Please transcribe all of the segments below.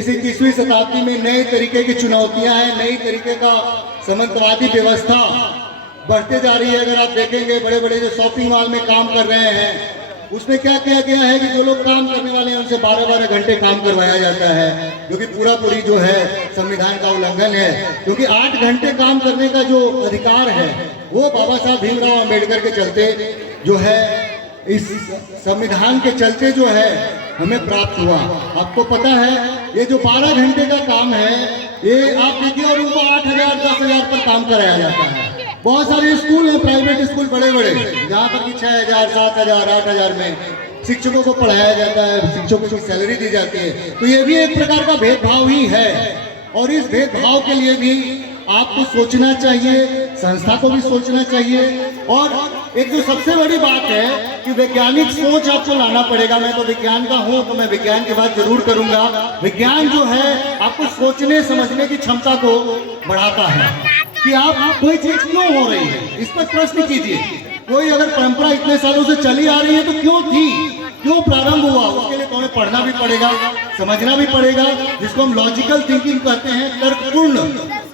इसी 20वीं शताब्दी में नए तरीके की चुनौतियां हैं, नई तरीके का सामंतवादी व्यवस्था बढ़ते जा रही है। अगर आप देखेंगे बड़े बड़े जो शॉपिंग मॉल में काम कर रहे हैं उसमें क्या किया गया है कि जो लोग काम करने वाले हैं उनसे 12-12 घंटे काम करवाया जाता है, जो कि पूरी जो है संविधान का उल्लंघन है। क्योंकि 8 घंटे काम करने का जो अधिकार है वो बाबा साहब भीमराव अम्बेडकर के चलते जो है, इस संविधान के चलते जो है हमें प्राप्त हुआ। आपको पता है ये जो 12 घंटे का काम है ये आप देखिए, और उनको 8,000 10,000 पर काम कराया जाता है। बहुत सारे स्कूल हैं, प्राइवेट स्कूल बड़े बड़े, जहाँ पर कि 6,000 7,000 8,000 में शिक्षकों को पढ़ाया जाता है, शिक्षकों की सैलरी दी जाती है। तो ये भी एक प्रकार का भेदभाव ही है, और इस भेदभाव के लिए भी आपको सोचना चाहिए, संस्था को भी सोचना चाहिए। और एक जो सबसे बड़ी बात है कि वैज्ञानिक सोच आपको लाना पड़ेगा। मैं तो विज्ञान का हूं तो मैं विज्ञान की बात जरूर करूंगा। विज्ञान जो है आपको सोचने समझने की क्षमता को बढ़ाता है कि आप कोई चीज क्यों हो रही है, इस पर प्रश्न कीजिए। कोई अगर परंपरा इतने सालों से चली आ रही है तो क्यों थी, क्यों प्रारंभ हुआ, उसके लिए तो हमें पढ़ना भी पड़ेगा, समझना भी पड़ेगा, जिसको हम लॉजिकल थिंकिंग कहते हैं। तर्कपूर्ण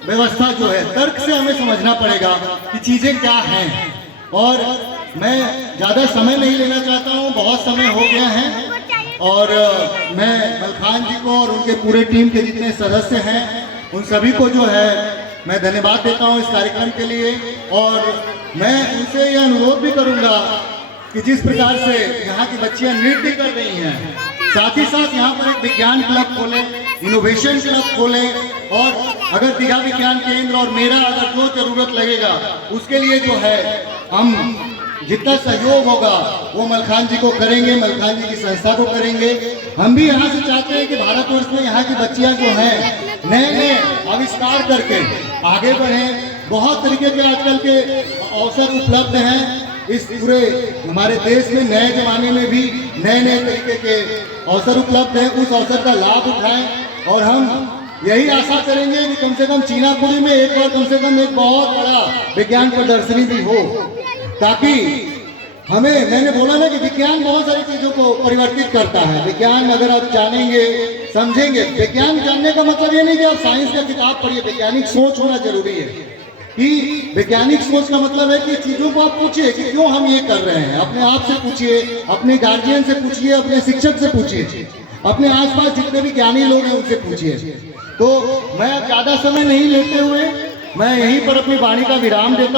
व्यवस्था जो है, तर्क से हमें समझना पड़ेगा कि चीजें क्या हैं। और मैं ज्यादा समय नहीं लेना चाहता हूं, बहुत समय हो गया है। और मैं मलखान जी को और उनके पूरे टीम के जितने सदस्य हैं उन सभी को जो है मैं धन्यवाद देता हूं इस कार्यक्रम के लिए। और मैं उनसे यह अनुरोध भी करूंगा कि जिस प्रकार से यहाँ की बच्चियां नृत्य कर रही हैं, साथ ही साथ यहाँ पर एक विज्ञान क्लब खोलें, इनोवेशन क्लब खोलें, और अगर दीघा विज्ञान केंद्र और मेरा अगर जो जरूरत लगेगा उसके लिए जो है हम जितना सहयोग होगा वो मलखान जी को करेंगे, मलखान जी की संस्था को करेंगे। हम भी यहाँ से चाहते हैं कि भारतवर्ष में यहाँ की बच्चियाँ जो हैं नए नए आविष्कार करके आगे बढ़ें। बहुत तरीके के आजकल के अवसर उपलब्ध हैं इस पूरे हमारे देश में, नए जमाने में भी नए नए तरीके के अवसर उपलब्ध हैं, उस अवसर का लाभ उठाएं। और हम यही आशा करेंगे कि कम से कम चीनापुरी में एक बार कम से कम एक बहुत बड़ा विज्ञान प्रदर्शनी भी हो, ताकि हमें, मैंने बोला ना कि विज्ञान बहुत सारी चीजों को परिवर्तित करता है। विज्ञान अगर आप जानेंगे समझेंगे, विज्ञान जानने का मतलब ये नहीं कि आप साइंस का किताब पढ़िए, वैज्ञानिक सोच होना जरूरी है। कि वैज्ञानिक सोच का मतलब है कि चीजों को आप पूछिए कि क्यों हम ये कर रहे हैं, अपने आप से पूछिए, अपने गार्जियन से पूछिए, अपने शिक्षक से पूछिए, अपने आसपास जितने भी ज्ञानी लोग हैं उनसे पूछिए। तो मैं ज्यादा समय नहीं लेते हुए मैं यहीं पर अपनी वाणी का विराम देता हूं।